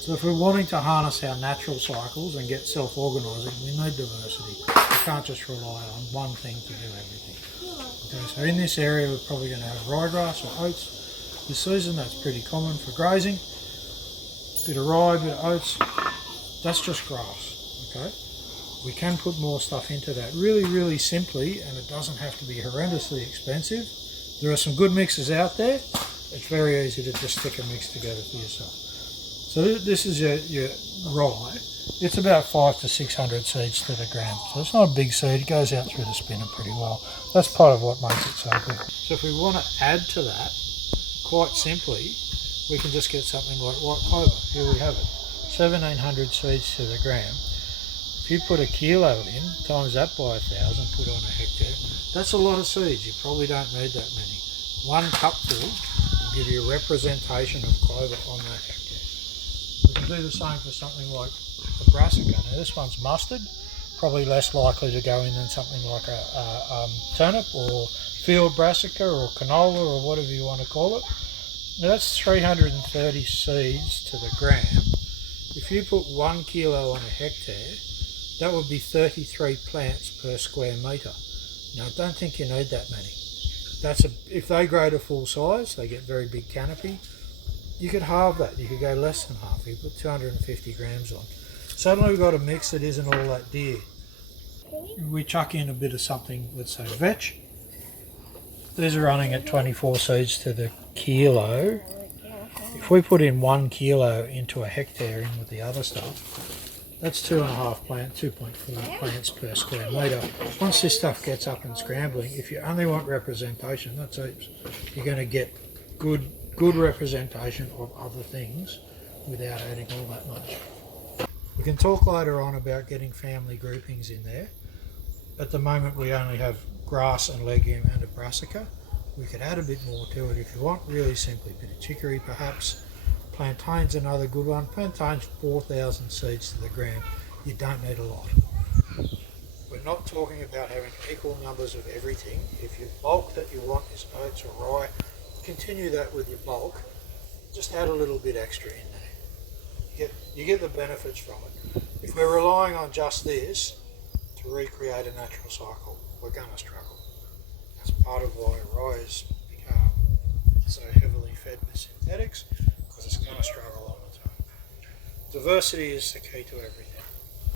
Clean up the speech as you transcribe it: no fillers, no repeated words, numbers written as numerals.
So if we're wanting to harness our natural cycles and get self-organising, we need diversity. We can't just rely on one thing to do everything. Okay, so in this area we're probably going to have ryegrass or oats this season. That's pretty common for grazing. Bit of rye, bit of oats, that's just grass. Okay, we can put more stuff into that really simply, and it doesn't have to be horrendously expensive. There are some good mixes out there. It's very easy to just stick a mix together for yourself. So this is your rye. It's about 500 to 600 seeds to the gram. So it's not a big seed, it goes out through the spinner pretty well. That's part of what makes it so good. So if we want to add to that, quite simply, we can just get something like white clover. Here we have it, 1700 seeds to the gram. If you put a kilo in, times that by 1,000, put on a hectare, that's a lot of seeds. You probably don't need that many. One cupful will give you a representation of clover on that hectare. We can do the same for something like a brassica. Now this one's mustard, probably less likely to go in than something like a turnip or field brassica or canola or whatever you want to call it. Now that's 330 seeds to the gram. If you put 1 kilo on a hectare, that would be 33 plants per square metre. Now I don't think you need that many. If they grow to full size, they get very big canopy, you could halve that. You could go less than half. You put 250 grams on. Suddenly we've got a mix that isn't all that dear. We chuck in a bit of something, let's say vetch. These are running at 24 seeds to the kilo. If we put in 1 kilo into a hectare in with the other stuff, that's 2.4 plants per square metre. Once this stuff gets up and scrambling, if you only want representation, that's heaps. You're going to get good representation of other things without adding all that much. We can talk later on about getting family groupings in there. At the moment we only have grass and legume and a brassica. We could add a bit more to it if you want, really simply. A bit of chicory perhaps. Plantain's another good one. Plantain's 4,000 seeds to the gram. You don't need a lot. We're not talking about having equal numbers of everything. If your bulk that you want is oats or rye, continue that with your bulk. Just add a little bit extra in there. You get the benefits from it. If we're relying on just this to recreate a natural cycle, we're going to struggle. That's part of why rye has become so heavily fed with synthetics, because it's going to struggle on its own. Diversity is the key to everything.